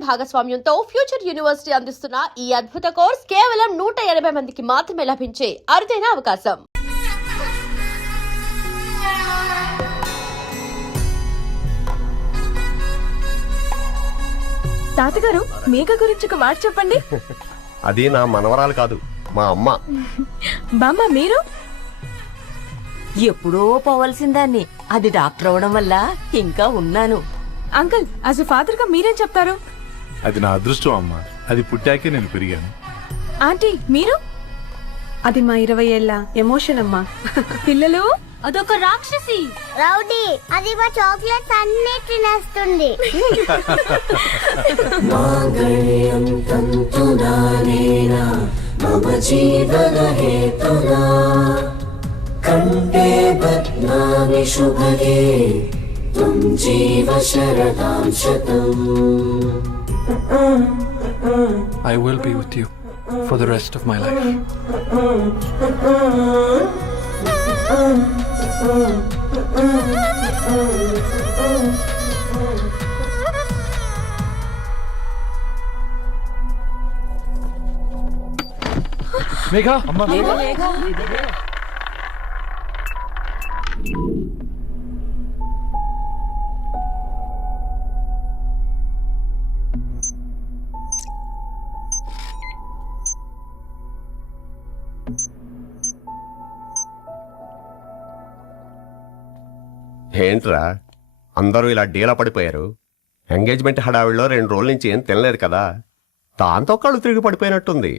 Digital భాగస్వామ్యంతో future university అందిస్తున్న ఈ అద్భుత కోర్స్ కేవలం 180 మందికి మాత్రమే లభించే అరుదైన అవకాశం. తాతగారు మేఘ గురించి ఒక మాట చెప్పండి. అది నా మనవరాలు కాదు, మా అమ్మ. బామ్మ మీరు ఎప్పుడో పోవలసిందాన్ని, అది డాక్టర్ అవడం వల్ల ఇంకా ఉన్నాను. అంకుల్ యాజ్ ఎ ఫాదర్ గా మీరేం చెప్తారు? అది నా అదృష్టం అమ్మా, అది పుట్టాకే నేను పెరిగాను. ఆంటీ మీరు? అది మా 20 ఏళ్ల ఎమోషన్ అమ్మా. పిల్లలు అదొక రాక్షసి రౌడీ, అది మా చాక్లెట్స్ అన్ని తినేస్తుంది. కంటే బద్నామి శుభగే త్వం జీవ శరదాం శతం. I will be with you for the rest of my life. Megha, Amma. Megha. ఏంట్రా అందరూ ఇలా డీలా పడిపోయారు? ఎంగేజ్మెంట్ హడావిడిలో 2 రోజుల నుంచి ఏం తినలేదు కదా, దాంతో కళ్ళు తిరిగి పడిపోయినట్టుంది.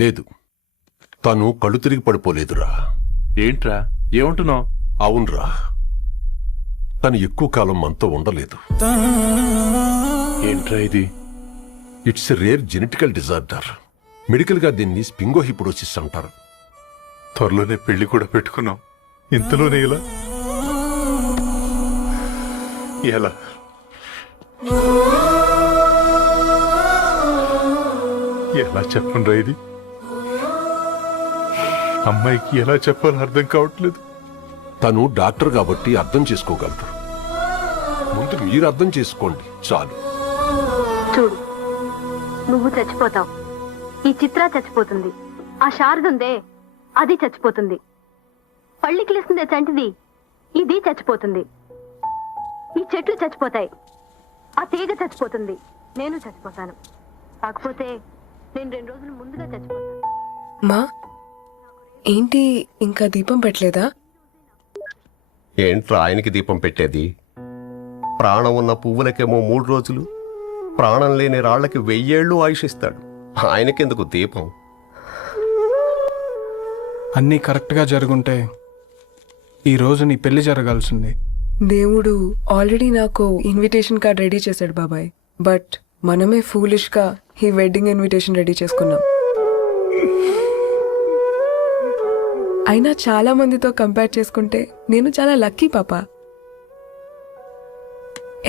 లేదు, తను కళ్ళు తిరిగి పడిపోలేదురా. ఏంట్రా ఏమంటున్నావు? అవునరా, తను ఎక్కువ కాలం మనతో ఉండలేదు. ఏంట్రా ఇది? It's a rare genetical disorder. Medical గా దీన్ని స్పింగోహిపోడోసిస్ అంటారు. త్వరలోనే పెళ్లి కూడా పెట్టుకున్నాం, ఇంతలోనే ఇలా ఎలా? ఎలా చెప్పండ్రా ఇది? అమ్మాయికి ఎలా చెప్పాలో అర్థం కావట్లేదు. తను డాక్టర్ కాబట్టి అర్థం చేసుకోగలరు. ముందు మీరు అర్థం చేసుకోండి చాలు. చూడు, నువ్వు చచ్చిపోతావు, ఈ చిత్ర చచ్చిపోతుంది, ఆ శారదుందే అది చచ్చిపోతుంది, పళ్ళికిలిస్తుందే చంటిది ఇది చచ్చిపోతుంది, ఈ చెట్లు చచ్చిపోతాయి, ఆ తీగ చచ్చిపోతుంది, నేను చచ్చిపోతాను. కాకపోతే నేను 2 రోజులు ముందుగా చచ్చిపోతాను. మా ఏంటి ఇంకా దీపం పెట్టలేదా? ఏంట్రా ఆయనకి దీపం పెట్టేది? ప్రాణం ఉన్న పువ్వులకేమో 3 రోజులు, ప్రాణం లేని రాళ్లకి 1000 ఏళ్ళు ఆయుషిస్తాడు. ఆయనకెందుకు దీపం? అన్నీ కరెక్ట్గా జరుగుంటే ఈరోజు నీ పెళ్లి జరగాల్సింది. దేవుడు ఆల్రెడీ నాకు ఇన్విటేషన్ కార్డ్ రెడీ చేశాడు బాబాయ్. బట్ మనమే ఫూలిష్ గా ఈ వెడ్డింగ్ ఇన్విటేషన్ రెడీ చేసుకున్నాం. అయినా చాలా మందితో కంపేర్ చేసుకుంటే నేను చాలా లక్కీ పాపా.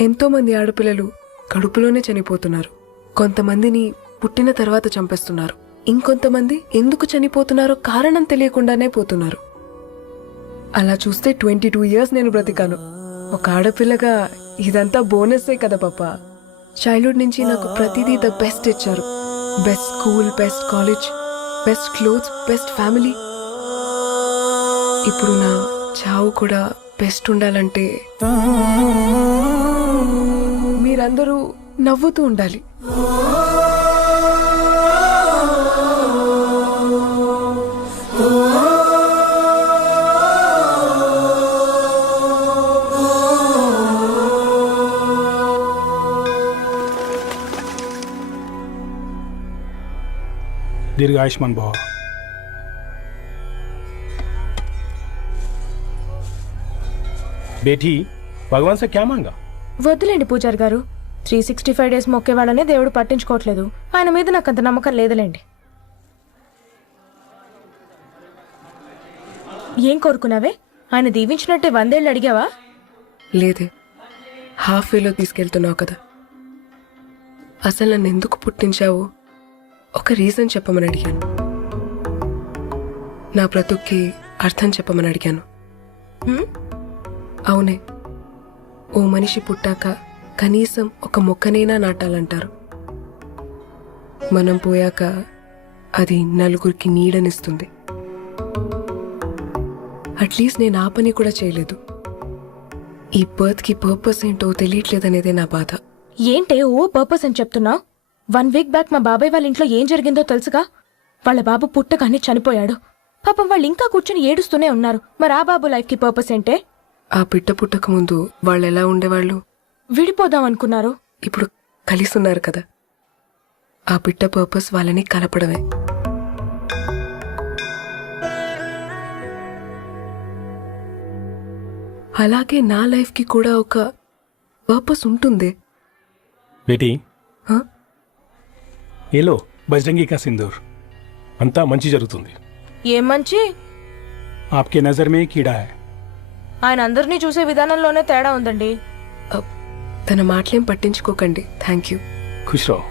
ఎంతో మంది ఆడపిల్లలు కడుపులోనే చనిపోతున్నారు. కొంతమందిని పుట్టిన తర్వాత చంపేస్తున్నారు. ఇంకొంతమంది ఎందుకు చనిపోతున్నారో కారణం తెలియకుండానే పోతున్నారు. అలా చూస్తే 22 ఇయర్స్ నేను బ్రతికాను. ఒక ఆడపిల్లగా ఇదంతా బోనస్సే కదా పాపా. చైల్డ్హుడ్ నుంచి నాకు ప్రతిదీ ద బెస్ట్ ఇచ్చారు. Best school, best college, best clothes, best family. ఇప్పుడు నా చావు కూడా బెస్ట్ ఉండాలంటే మీరందరూ నవ్వుతూ ఉండాలి. दीर्घ आयुष्मान भव. बेटी भगवान से क्या मांगा? వద్దులేండి పూజారి గారు. 365 డేస్ మొక్కేవాళ్ళనే దేవుడు పట్టించుకోవట్లేదు. ఆయన మీద నాకు అంత నమ్మకం లేదులేండి. ఏం కోరుకున్నావే? ఆయన దీవించినట్టే 100 ఏళ్ళు అడిగావా? లేదే, హాఫ్ వేలో తీసుకెళ్తున్నావు కదా. అసలు నన్ను ఎందుకు పుట్టించావు ఒక రీజన్ చెప్పమని అడిగాను. నా బ్రతుక్కి అర్థం చెప్పమని అడిగాను. అవునే, ఓ మనిషి పుట్టాక కనీసం ఒక మొక్కనైనా నాటాలంటారు. మనం పోయాక అది నలుగురికి నీడనిస్తుంది. అట్లీస్ట్ నేను ఆ పని కూడా చేయలేదు. ఈ బర్త్కి పర్పస్ ఏంటో తెలియట్లేదనేదే నా బాధ. ఏంటే ఓ పర్పస్ అని చెప్తున్నావు? 1 వీక్ బ్యాక్ మా బాబాయ్ వాళ్ళ ఇంట్లో ఏం జరిగిందో తెలుసుగా? వాళ్ళ బాబు పుట్టగానే చనిపోయాడు. పాపం వాళ్ళు ఇంకా కూర్చొని ఏడుస్తూనే ఉన్నారు. మరి ఆ బాబు లైఫ్కి పర్పస్ ఏంటే? ఆ పిట్ట పుట్టక ముందు వాళ్ళు ఎలా ఉండేవాళ్ళు? విడిపోదాం అనుకున్నారు. ఇప్పుడు కలిసి ఉన్నారు కదా. ఆ పిట్ట పర్పస్ వాళ్ళని కలపడమే. అలాగే నా లైఫ్కి కూడా ఒక పర్పస్ ఉంటుంది. बेटी हाँ? ये लो बजरंगी का सिंदूर अंता मंची जరుగుతుంది. ఏం మంచి? आपके नजर में कीड़ा है. ఆయన అందరినీ చూసే విధానంలోనే తేడా ఉందండి. తన మాటలేం పట్టించుకోకండి. Thank you. खुश रहो.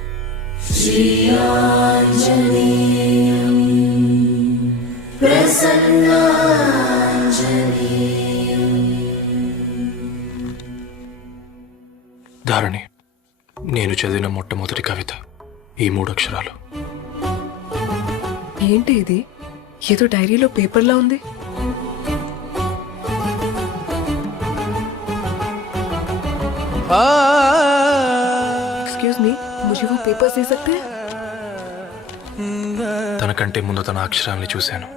ధారణి, నేను చదివిన మొట్టమొదటి కవిత ఈ 3 అక్షరాలు. ఏంటి ఇది? ఏదో డైరీలో పేపర్లా ఉంది. एक्सक्यूज मी, मुझे वो पेपर्स दे सकते हैं? తనకంటే ముందు తన అక్షరాల్ని చూశాను.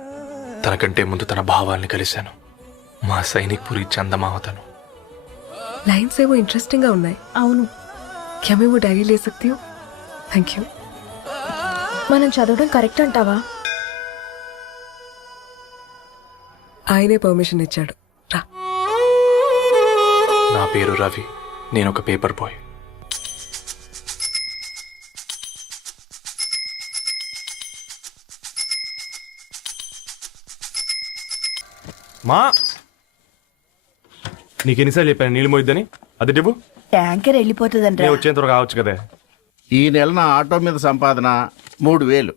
తనకంటే ముందు తన భావాల్ని కలిశాను. మా సైనిక్ పురి చందమావతను. लाइन्स वो इंटरेस्टिंग గా ఉన్నాయి. అవును. क्या मैं वो डायरी ले सकती हूँ? Thank you. మనం చదవడం కరెక్ట్ అంటావా? ఆయనే పర్మిషన్ ఇచ్చాడు. రా. నా పేరు రవి. నేను ఒక పేపర్ బాయ్. మా నీకెన్నిసార్లు చెప్పాను నీళ్ళు మోయిద్దని? అది డివ్వు. ట్యాంకర్ వెళ్ళిపోతుందంటే నేను వచ్చేంత వరకు కావచ్చు కదా. ఈ నెల నా ఆటో మీద సంపాదన 3000.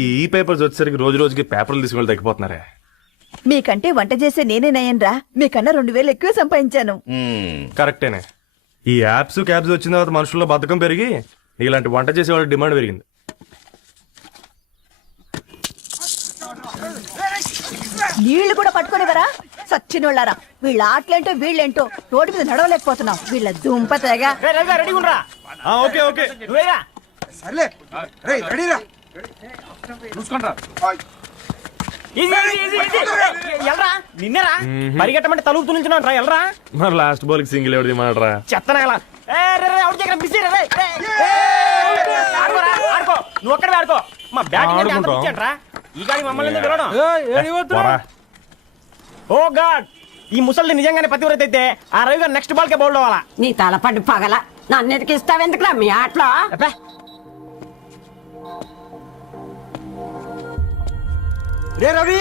ఈ పేపర్స్ వచ్చేసరికి రోజు రోజుకి పేపర్లు తీసుకుని తగ్గిపోతున్నారే. మీకంటే వంట చేసే నేనే నయ్యన్రా. మీకన్నా 2000 ఎక్కువ సంపాదించాను. కరెక్టేనే. ఈ యాప్స్ క్యాబ్స్ వచ్చిన తర్వాత మనుషుల్లో బద్ధకం పెరిగి ఇలాంటి వంట చేసే వాళ్ళ డిమాండ్ పెరిగింది. నీళ్లు కూడా పట్టుకునేవరా సచ్చినోళ్ళారా. వీళ్ళ ఆటలేంటో వీళ్ళేంటో రోడ్డు మీద నడవలేకపోతున్నాం. వీళ్ళ దుంప తెగ. ఓకే ఓకే నిన్నరా పరిగెట్టమంటే తలుపు తులించున్నా ఎల్రా. మరి లాస్ట్ బాల్ కి సింగిల్ ఎవరిది మాట్రా? చెత్తనా నువ్వు ఒక్కడే ఆడుకో. మా బ్యాటింగ్ ఈ గాడి మమ్మల్ని పిలవడం. ఓ గాడ్, ఈ ముసలి నిజంగానే పతివ్రత అయితే ఆ రవి గారు నెక్స్ట్ బాల్ కే బౌల్డ్ అవ్వాలా. నీ తలపండి పగల నన్నెదికి ఇస్తావెందుకురా మీ ఆటలో? రే రవి,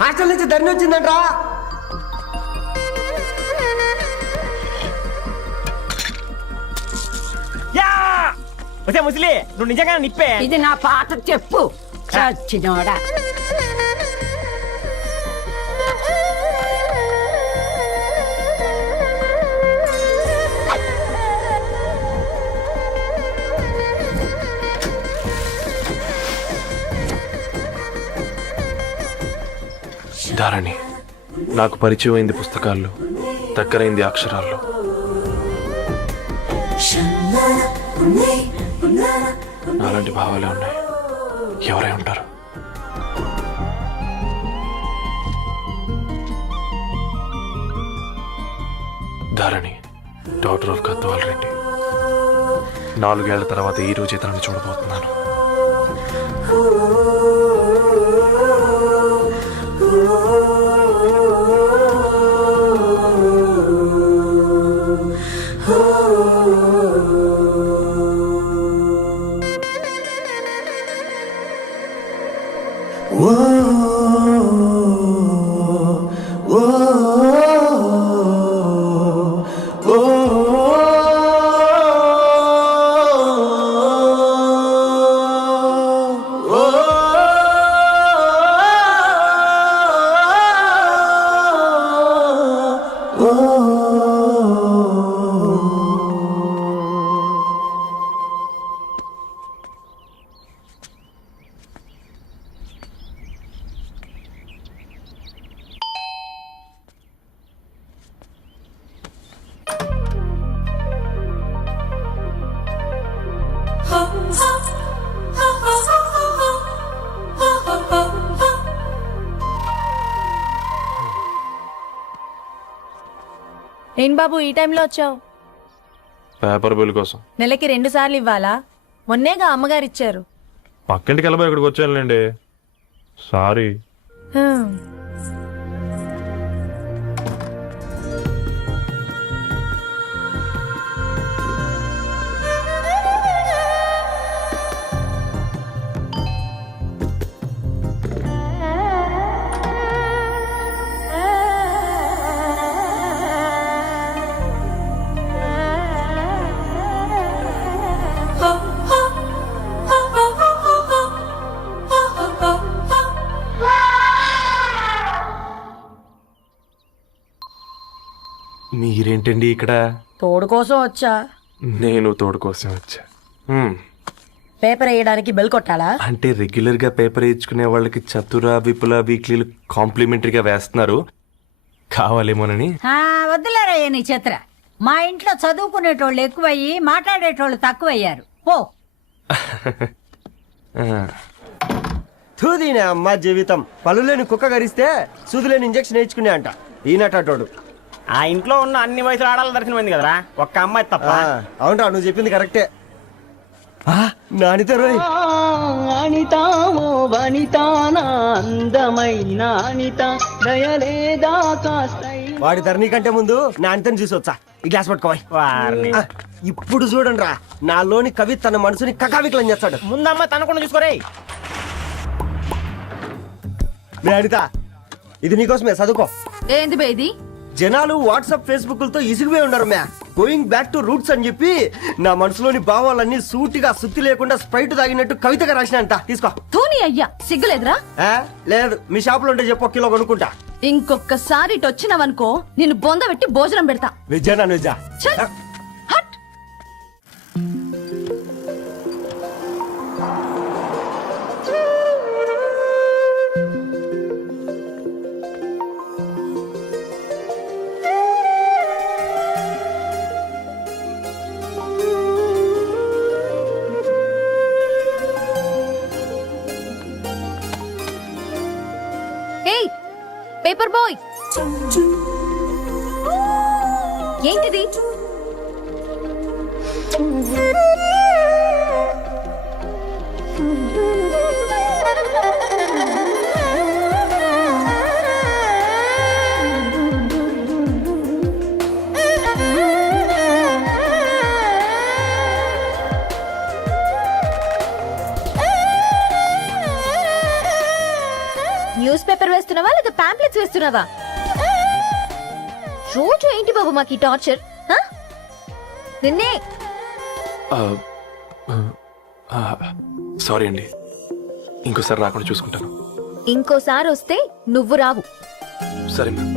హాస్టల్ నుంచి ధరణి వచ్చిందంట్రా. వచ్చే ముసలి, నువ్వు నిజంగా నిప్పే. ఇది నా పాట చెప్పు చచ్చినోడా. ధారణి, నాకు పరిచయం అయింది పుస్తకాల్లో, దగ్గరైంది అక్షరాల్లో. నాలాంటి భావాలే ఉన్నాయి. ఎవరై ఉంటారు? Dharani, doctor of Gadwal Reddy. 4 ఏళ్ల తర్వాత ఈ రోజు ఇతరుని చూడబోతున్నాను. Oh ఏం బాబు ఈ టైంలో వచ్చావు? పేపర్ బిల్ కోసం. నెలకి 2 సార్లు ఇవ్వాలా? మొన్నేగా అమ్మగారు ఇచ్చారు. పక్కింటికి వెళ్ళబోయి ఇక్కడికి వచ్చానులేండి. సారీ. మీరేంటండి ఇక్కడ? తోడు కోసం వచ్చా. నేను తోడు కోసం వచ్చా. పేపర్ వేయడానికి బెల్ కొట్టాలా? అంటే రెగ్యులర్ గా పేపర్ వేయించుకునే వాళ్ళకి చతుర విపుల వీక్లీలు కాంప్లిమెంటరీగా వేస్తున్నారు, కావాలేమోనని. వద్దులేరా నీ చిత్ర. మా ఇంట్లో చదువుకునేటోళ్ళు ఎక్కువయ్యి మాట్లాడేటోళ్ళు తక్కువయ్యారు. పో. తూదీనే అమ్మ జీవితం. పలులేని కుక్క గరిస్తే సూదులేని ఇంజక్షన్ వేయించుకునే అంట ఈనటోడు. ఆ ఇంట్లో ఉన్న అన్ని వయసుల ఆడాల దర్శనమైంది కదరా, ఒక్క అమ్మాయి తప్ప. అవునరా, నువ్వు చెప్పింది కరెక్టే. నానిత రోయ్ అనితామో వనితానా అందమైన అనిత దయలేదా కాస్త. వాడి ధరణి కంటే ముందు నానితని చూసి వచ్చా. ఈ గ్లాస్ పట్టుకోవాలి. ఇప్పుడు చూడండి రా, నాలోని కవి తన మనసుని కకావికలం చేస్తాడు. ముందమ్మ తనకుండా చూసుకోరే. అనిత, ఇది నీకోసమే, చదువుకో. ఏంది బేది? జనాలు వాట్సాప్ ఫేస్బుక్లతో ఇసిగిపోయి ఉన్నారు మ్యా. గోయింగ్ బ్యాక్ టు రూట్స్ అని చెప్పి నా మనసులోని భావాలన్నీ సూటిగా సుత్తి లేకుండా స్ప్రైట్ తాగినట్టు కవితగా రాసిన అంట. తీసుకో. తూని అయ్యా, సిగ్గులేదురా? లేదు, మీ షాపులో ఉంటే చెప్పు, 1 కిలో కొనుక్కుంటా. ఇంకొకసారి ఇటు వచ్చినావనుకో నిన్ను బొంద పెట్టి భోజనం పెడతా. వెజ్జా నాన్ వెజ్జా? పేపర్ బాయ్, ఏంటిది? న్యూస్ పేపర్ వేస్తున్నావా లేదా పాంప్లెట్స్ వేస్తున్నావా? రోజు ఏంటి బాబు మాకు ఈ టార్చర్? నిన్నే. సారీ అండి, ఇంకోసారి రాకుండా చూసుకుంటాను. ఇంకోసారి వస్తే నువ్వు రావు. సరే మ్యామ్.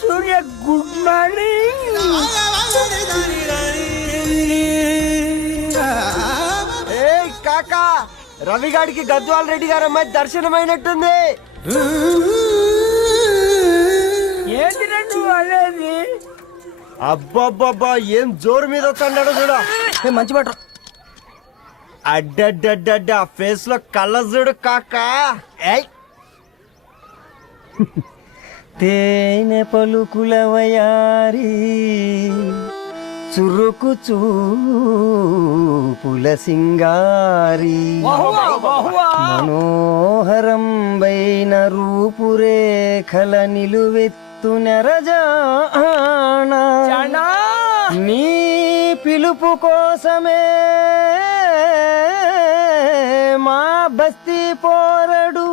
సూర్య, గుడ్ మార్నింగ్. కాకా, రవిగాడికి గద్వాల్ రెడ్డి గారు అమ్మాయి దర్శనమైనట్టుంది. ఏంటి నువ్వు అనేది? అబ్బబ్బబ్బా, ఏం జోరు మీద వస్తున్నాడో చూడ. మంచి బట్ట. అడ్డడ్డడ్డ ఫేస్ లో కళ్ళ చూడు కాకా. తేనె పలుకుల వయారి చురుకు చూపుల సింగారి మనోహరం బైన రూపురేఖల నిలువెత్తు నెరజానా నీ పిలుపు కోసమే మా బస్తీ పోరడు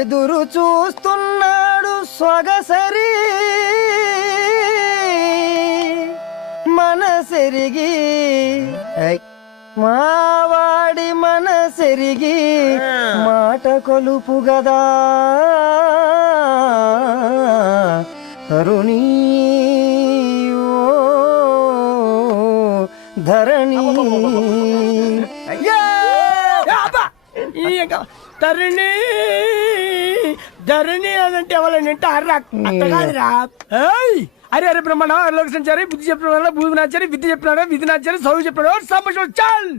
ఎదురు చూస్తున్నాడు సొగసరి మనసెరిగి. మావాడి మనసెరిగి మాట కొలుపు గదా తరుణీ. ధర తరణి తరణి ధరణి అదంటే ఎవరైనా అట్ట కాదురా. అరే అరే బ్రహ్మణ లోక సంచారి బుద్ధి చెప్పిన భూమి నాచారి విద్య చెప్పినాడు విధి నాచారి చదువు చెప్పినాడు సంభాషణ చాల్.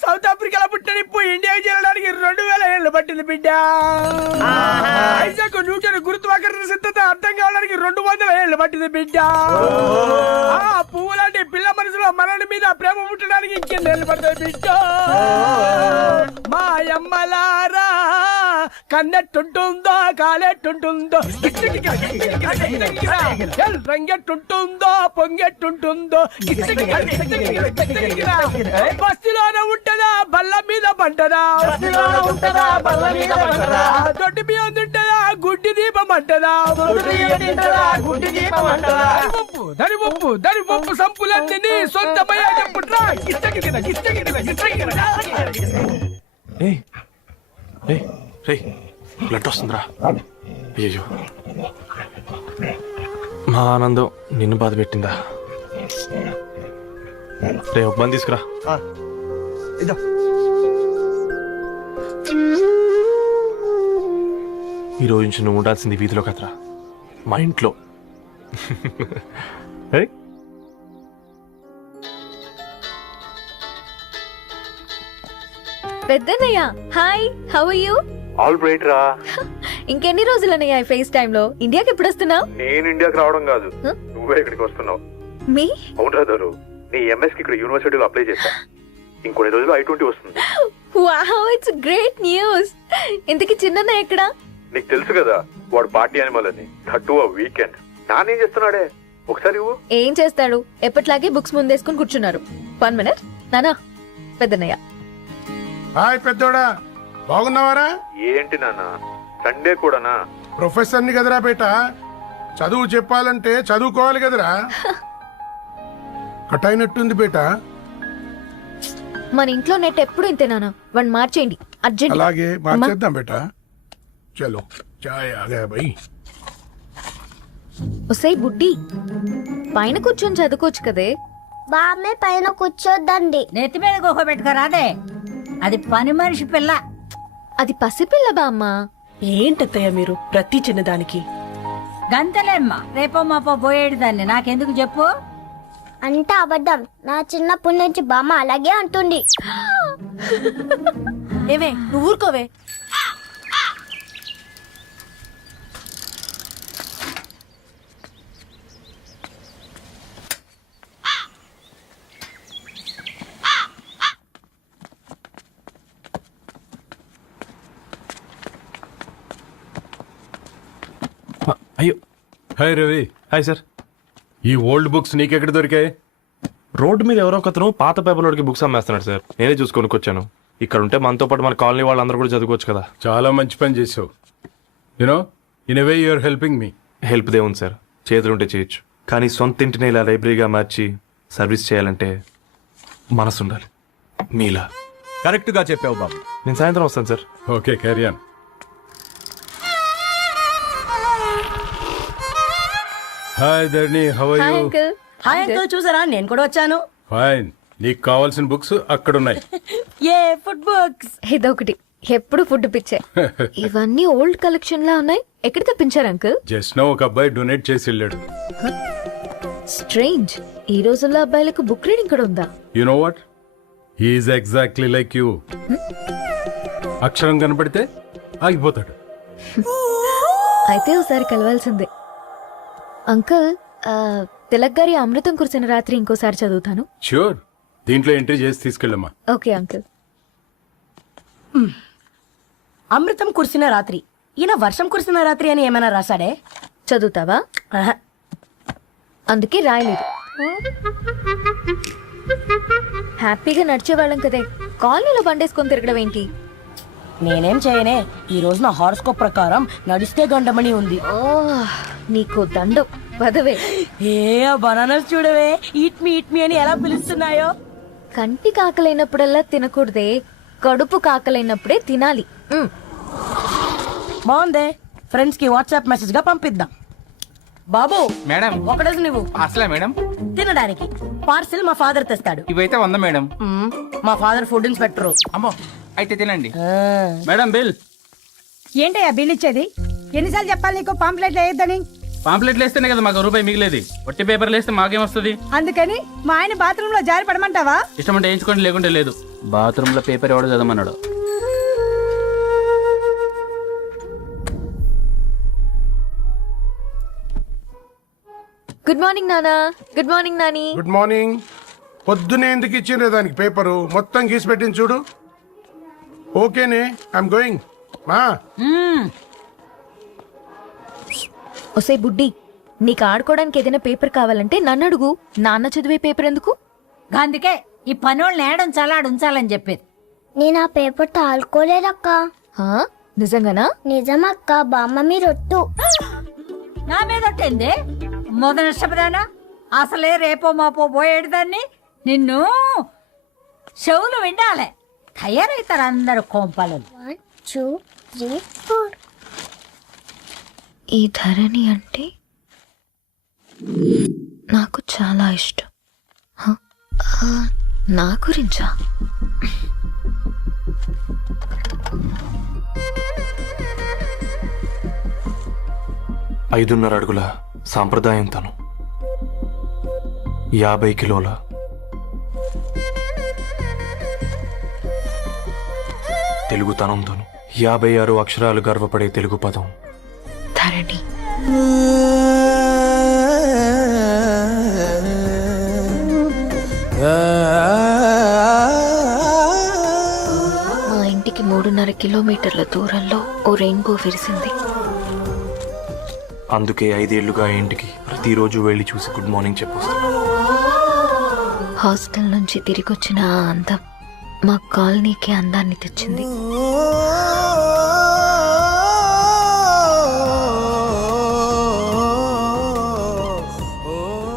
సౌత్ ఆఫ్రికాలో పుట్టిన ఇప్పుడు ఇండియాకి చేరడానికి 2000 ఏళ్ళు పట్టింది బిడ్డ. ఐజాక్ న్యూటన్ గురుత్వాకర్షణ సిద్ధత అర్థం కావడానికి 200 ఏళ్ళు పట్టింది బిడ్డ. పువ్వు లాంటి పిల్ల మనసులో మనని మీద ప్రేమ పుట్టడానికి ఇంకెన్నేళ్ళు పడుతుంది బిడ్డ. మా అమ్మలారా కన్నెట్టుంటుందో కాలెట్టుంటుందో రంగెట్టుంటుందో పొంగెట్టుంటుందో బస్తిలోనే ఉంటదా బల్ల మీద పంటదా దొడ్డి బియ్యం తింటదా గుడ్డి దీపం అంటదా దరి పప్పు సంపులన్నీ సొంతమయ్యా చెప్పుట్రా. బ్లడ్ వస్తుందిరా. అయ్యో మా ఆనందం నిన్ను బాధ పెట్టిందా? రే ఒక బంద్ తీసుకురా. ఈ రోజు నుంచి నువ్వు ఉండాల్సింది వీధిలో కదరా, మా ఇంట్లో. పెద్దన్నయ్య hi, how are you? All right రా. ఇంకెన్ని రోజులన్నయ్య ఫేస్ టైమ్ లో? ఇండియాకి ఎప్పుడు వస్తున్నావు? నేను ఇండియాకి రావడం కాదు, నువ్వే ఇక్కడికి వస్తున్నావు. మీ అవునరా దొరు, నీ ఎంఎస్ కి ఇక్కడ యూనివర్సిటీలో అప్లై చేశా. ఇంకొన్ని రోజులు I-20 వస్తుంది. Wow, it's great news. ఇంతకీ చిన్నన్నయ్య ఎక్కడా? నీకు తెలుసు కదా వాడు పార్టీ అనిమల్ అని. థర్టూ వీకెండ్ నానేం చేస్తున్నాడే ఒకసారి ఇవ్వు. ఏం చేస్తాడు, ఎప్పట్లాగే బుక్స్ ముందేసుకుని కూర్చున్నారు. 1 minute నానా. పెద్దన్నయ్య హాయ్ పెద్దోడా, బాగున్నావారా? ఏంటి నాన్న సండే కూడానా? ప్రొఫెసర్ని కదరా బేట, చదువు చెప్పాలంటే చదువుకోవాలి కదరా. కట్ అయినట్టుంది బేట. మన ఇంట్లో నెట్ ఎప్పుడు ఇంతే నానా, వన్ మార్చేయండి అర్జెంట్. అలాగే మార్చేద్దాం బేట. చలో చాయ్ ఆగా భయ్. ఒసై బుడ్డి, పైన కూర్చొని చదువుకోవచ్చు కదే. బామ్మే పైన కూర్చోద్దండి. నెత్తి మీద గుహ పెట్టుకోరాదే, అది పని మనిషి పిల్ల. అది పసిపిల్ల బామ్మ. ఏంటత్తయ్య మీరు ప్రతి చిన్నదానికి? గంతలేమ్మా, రేపో మాపో పోయేడు దాన్ని నాకెందుకు చెప్పు. అంటే అబద్ధం, నా చిన్నప్పటి నుంచి బామ్మ అలాగే అంటుంది. ఏవే నువ్వు ఊరుకోవే. అయ్యో హాయ్ రవి. Hi sir. ఈ ఓల్డ్ బుక్స్ నీకెక్కడ దొరికాయి? రోడ్డు మీద ఎవరో ఒకతను పాత పేపర్లోకి బుక్స్ అమ్మేస్తున్నాడు సార్, నేనే చూసుకొని వచ్చాను. ఇక్కడ ఉంటే మనతో పాటు మన కాలనీ వాళ్ళందరూ కూడా చదువుకోవచ్చు కదా. చాలా మంచి పని చేసావు. You know in a way you are helping me. Help దేవుంది సార్, చేతులుంటే చేయొచ్చు, కానీ సొంత ఇంటిని ఇలా లైబ్రరీగా మార్చి సర్వీస్ చేయాలంటే మనసు ఉండాలి మీలా. కరెక్ట్ గా చెప్పావు బాబు. నేను సాయంత్రం వస్తాను sir. Okay carry on. Hi Dharani, how are hi you? Uncle. Hi uncle, చూసారా నేను కూడా వచ్చాను. ఫైన్. నీకు కావాల్సిన బుక్స్ అక్కడ ఉన్నాయి. ఏ ఫుడ్ బుక్స్? ఇదొకటి, ఎప్పుడు ఫుడ్ పిచ్చే. ఇవన్నీ ఓల్డ్ కలెక్షన్ లా ఉన్నాయి. ఎక్కడ తెప్పించారు అంకుల్? జస్ట్ నో ఒక అబ్బాయి డొనేట్ చేసి వెళ్ళాడు. స్ట్రేంజ్, ఈ రోజుల్లో అబ్బాయిలకు బుక్ రీడింగ్ కూడా ఉందా? You know what, he is exactly like you. అక్షరం కనపడితే ఆగిపోతాడు. అయితే ఒకసారి కలవాల్సిందే. అంకుల్, తిలక్ గారి అమృతం కురిసిన రాత్రి ఇంకోసారి చదువుతాను. ష్యూర్, దీంట్లో ఎంట్రీ చేసి తీసుకెళ్ళమ్మా. Okay uncle. అమృతం కురిసిన రాత్రి, ఈయన వర్షం కురిసిన రాత్రి అని ఏమైనా రాశాడే? చదువుతావా? అందుకే రాయలేదు. హ్యాపీగా నడిచేవాళ్ళం కదే, కాలనీలో బండేసుకొని తిరగడం ఏంటి? నేనేం చేయనే, ఈ రోజు నా హారోస్కోప్ ప్రకారం నడిస్తే గండమణి ఉంది. ఓ, నీకు దండం పదవే. ఏ బనానాస్ చూడవే, ఈట్ మీ అని ఎలా పిలుస్తున్నాయో. కంటి కాకలైనప్పుడల్లా తినకూడదే, కడుపు కాకలైనప్పుడే తినాలి. బాగుందే, ఫ్రెండ్స్ కి వాట్సాప్ మెసేజ్ గా పంపిద్దాం. బాబు మేడం ఒకడేసి నువ్వు అసలే మేడం తినడానికి పార్సిల్ మా ఫాదర్ తెస్తాడు. ఇవైతే 100 మేడం. మా ఫాదర్ ఫుడ్ ఇన్స్పెక్టర్. అమ్మో అయితే తినండి మేడం. బిల్ ఏంటయ్యా బిల్ ఇచ్చేది? ఎన్నిసార్లు చెప్పాలి నీకు పాంప్లెట్లు వేయొద్దని? పాంప్లెట్లు వేస్తేనే కదా మాకు రూపాయి మిగిలేది. ఒట్టి పేపర్లు వేస్తే మాకేం వస్తుంది? అందుకని మా ఆయన బాత్రూమ్ లో జారి పడమంటావా? ఇష్టమంటే వేయించుకోండి, లేకుంటే లేదు. బాత్రూమ్ లో పేపర్ ఎవడో చదవమన్నాడు. గుడ్ మార్నింగ్ నానా. Good morning Nani. Good morning. పొద్దునే ఎందుకు ఇచ్చిండ్రే దానికి పేపరు? మొత్తం గీసి పెట్టింది చూడు. ఓకేనే, ఐఎమ్ గోయింగ్. మా ఒసే బుడ్డి, నీకు ఆడుకోవడానికి ఏదైనా పేపర్ కావాలంటే నన్ను అడుగు. నాన్న చదివే పేపర్ ఎందుకు? అందుకే ఈ పనోళ్ళని ఉంచాలని చెప్పేది. నేను ఆ పేపర్ తాలుకోలేదక్క. హా? నిజంగానా? నిజమక్క, బామ్మ మీరొట్టు. నా మీద ఒట్టేంది? మొదటి నష్టపదానా? అసలే రేపో మాపో పోయేడు దాన్ని. నిన్ను చెవులు వినాలే. తయారవుతారు అందరు కోంపాలు. 1 2 3 4. ఈ ధరణి అంటే నాకు చాలా ఇష్టం. హ? నా గురించా? ఐదున్నర అడుగుల సాంప్రదాయం తను, 50 కిలోల తెలుగుతనం తను, 56 అక్షరాలు గర్వపడే తెలుగు పదం ధరణి. మా ఇంటికి 3.5 కిలోమీటర్ల దూరంలో ఓ రెయిన్బో విరిసింది. అందుకే 5 ఏళ్లుగా ఇంటికి ప్రతిరోజు వెళ్ళి చూసి గుడ్ మార్నింగ్ చెప్పొస్తాను. హాస్టల్ నుంచి తిరిగొచ్చిన ఆ అందం మా కాలనీకి అందాన్ని తెచ్చింది.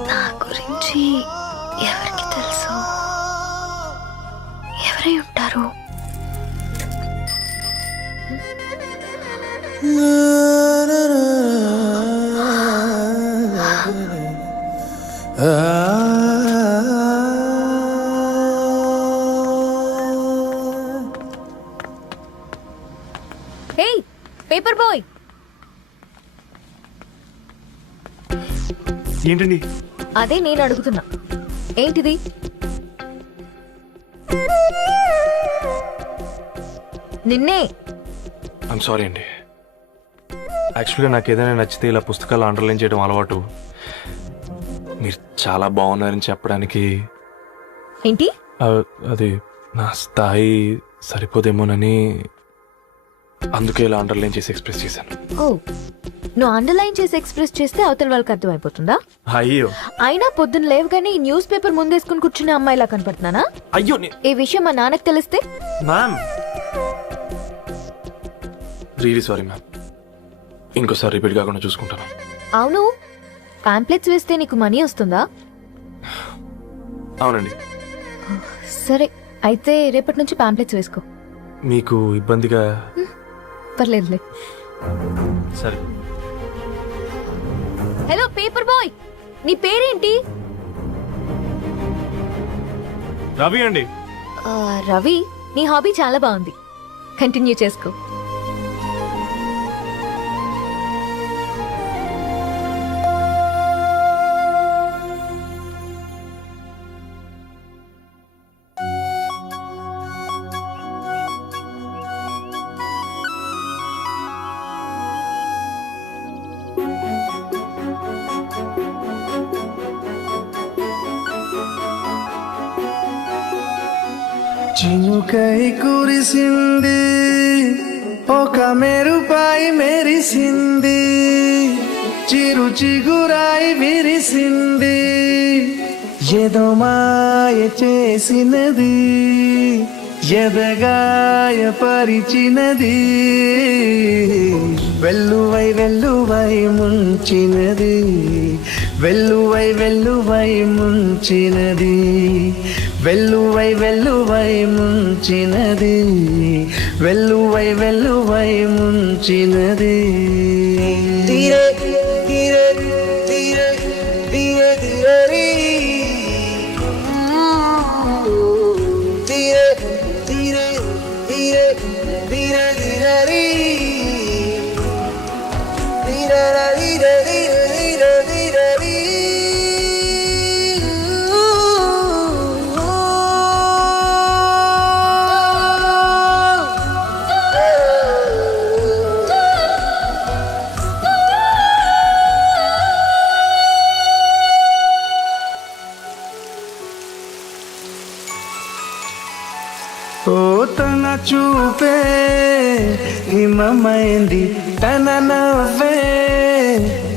నా గురించి ఎవరికి తెలుసు? ఎవరై ఉంటారు? హే పేపర్ బాయ్, ఏంటండి? అదే నేను అడుగుతున్నా. ఏంటిది? నిన్నే. ఐమ్ సారీ అండి. యాక్చువల్గా నాకు ఏదైనా నచ్చితే ఇలా పుస్తకాలు అండర్లైన్ చేయడం అలవాటు. మీరు చాలా బాగున్నారని చెప్పడానికి ఏంటి? అది నా స్థాయి సరిపోదేమోనని అందుకే ఇలా అండర్లైన్ చేసి ఎక్స్ప్రెస్ చేశాను. ఓ, నువ్వు అండర్లైన్ చేసి ఎక్స్ప్రెస్ చేస్తే అవతల వాళ్ళకి అర్థమైపోతుందా? అయ్యో, అయినా పొద్దున్న లేవగానే ఈ న్యూస్ పేపర్ ముందేసుకుని కూర్చునే అమ్మాయిలా కనపడుతున్నానా? అయ్యో ఈ విషయం మా నాన్నకు తెలిస్తే? Ma'am, really sorry ma'am. ఇంకోసారి రిపీట్ కాకుండా చూసుకుంటాను. అవును, పాంప్లెట్స్ వేస్తే నీకు మనీ వస్తుందా? అవునండి. సరే, అయితే రేపటి నుంచి పాంప్లెట్స్ వేసుకో. మీకు ఇబ్బందిగా? పర్లేదులే. సరే. హలో పేపర్ బాయ్, నీ పేరేంటి? రవి అండి. రవి, నీ హాబీ చాలా బాగుంది, కంటిన్యూ చేసుకో. చినుకై కురిసింది, ఒక మెరుపై మెరిసింది, చిరు చిగురాయి విరిసింది, ఏదో మాయ చేసినది, ఎదగాయ పరిచినది, వెల్లువై వెల్లువై ముంచినది, వెల్లువై వెల్లువై ముంచినది, వెల్లువై వెల్లువై ముంచినది, వెల్లువై వెల్లువై ముంచినది. తీరే తీరే ఓ తన చూపే హిమమైంది, తన నవ్వే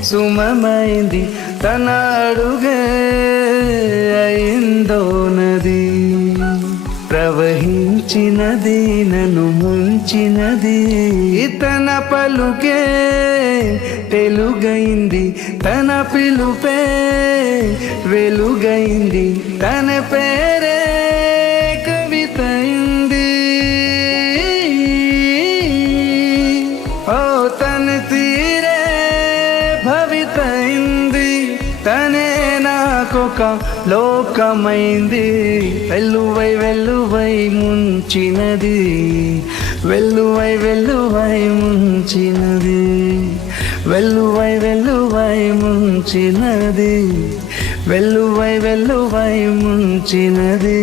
సుమమైంది, తన అడుగే అయిందో నది, ప్రవహించినది నన్ను ముంచినది, తన పలుకే తెలుగైంది, తన పిలుపే వెలుగైంది, తన పేరే కవితైంది. ఓ తన తీరే భవితైంది, తనే నాకొక లోకమైంది, వెల్లువై వెల్లువై ముంచినది, వెల్లువై వెల్లువై ముంచినది, వెల్లువై వెల్లువై ముంచినది, వెల్లువై వెల్లువై ముంచినది.